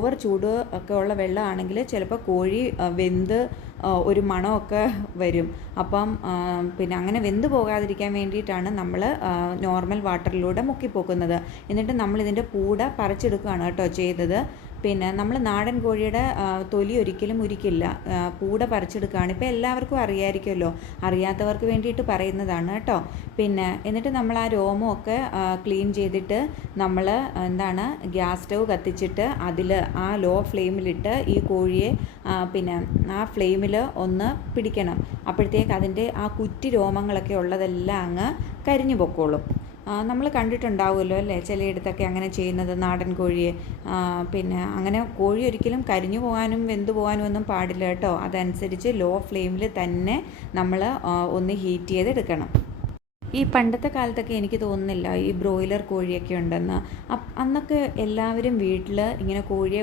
Over ചൂട് ഒക്കെ ഉള്ള വെള്ളമാണെങ്കിൽ ചിലപ്പോൾ കോഴി വെന്ത് ഒരു മണമൊക്കെ വരും. അപ്പം പിന്നെ അങ്ങനെ വെന്ത് പോകാതിരിക്കാൻ വേണ്ടിയിട്ടാണ് നമ്മൾ നോർമൽ വാട്ടറിലൂടെ മുക്കിപ്പോക്കുന്നത്. എന്നിട്ട് നമ്മളിതിൻ്റെ പൂട പറിച്ചെടുക്കുകയാണ് കേട്ടോ ചെയ്തത്. പിന്നെ നമ്മൾ നാടൻ കോഴിയുടെ തൊലി ഒരിക്കലും ഉരിക്കില്ല, പൂട പറിച്ചെടുക്കുകയാണ്. ഇപ്പോൾ എല്ലാവർക്കും അറിയാമായിരിക്കുമല്ലോ, അറിയാത്തവർക്ക് വേണ്ടിയിട്ട് പറയുന്നതാണ് കേട്ടോ. പിന്നെ എന്നിട്ട് നമ്മൾ ആ രോമമൊക്കെ ക്ലീൻ ചെയ്തിട്ട് നമ്മൾ ഗ്യാസ് സ്റ്റവ് കത്തിച്ചിട്ട് അതിൽ ആ ലോ ഫ്ലെയിമിലിട്ട് ഈ കോഴിയെ പിന്നെ ആ ഫ്ലെയിമിൽ ഒന്ന് പിടിക്കണം. അപ്പോഴത്തേക്ക് അതിൻ്റെ ആ കുറ്റി രോമങ്ങളൊക്കെ ഉള്ളതെല്ലാം അങ്ങ് കരിഞ്ഞു പൊക്കോളും. നമ്മൾ കണ്ടിട്ടുണ്ടാവുമല്ലോ അല്ലേ, ചിലയിടത്തൊക്കെ അങ്ങനെ ചെയ്യുന്നത് നാടൻ കോഴിയെ. പിന്നെ അങ്ങനെ കോഴി ഒരിക്കലും കരിഞ്ഞു പോകാനും വെന്തു പോകാനും ഒന്നും പാടില്ല കേട്ടോ. അതനുസരിച്ച് ലോ ഫ്ലെയിമിൽ തന്നെ നമ്മൾ ഒന്ന് ഹീറ്റ് ചെയ്തെടുക്കണം. ഈ പണ്ടത്തെ കാലത്തൊക്കെ എനിക്ക് തോന്നുന്നില്ല ഈ ബ്രോയിലർ കോഴിയൊക്കെ ഉണ്ടെന്ന്. അന്നൊക്കെ എല്ലാവരും വീട്ടിൽ ഇങ്ങനെ കോഴിയെ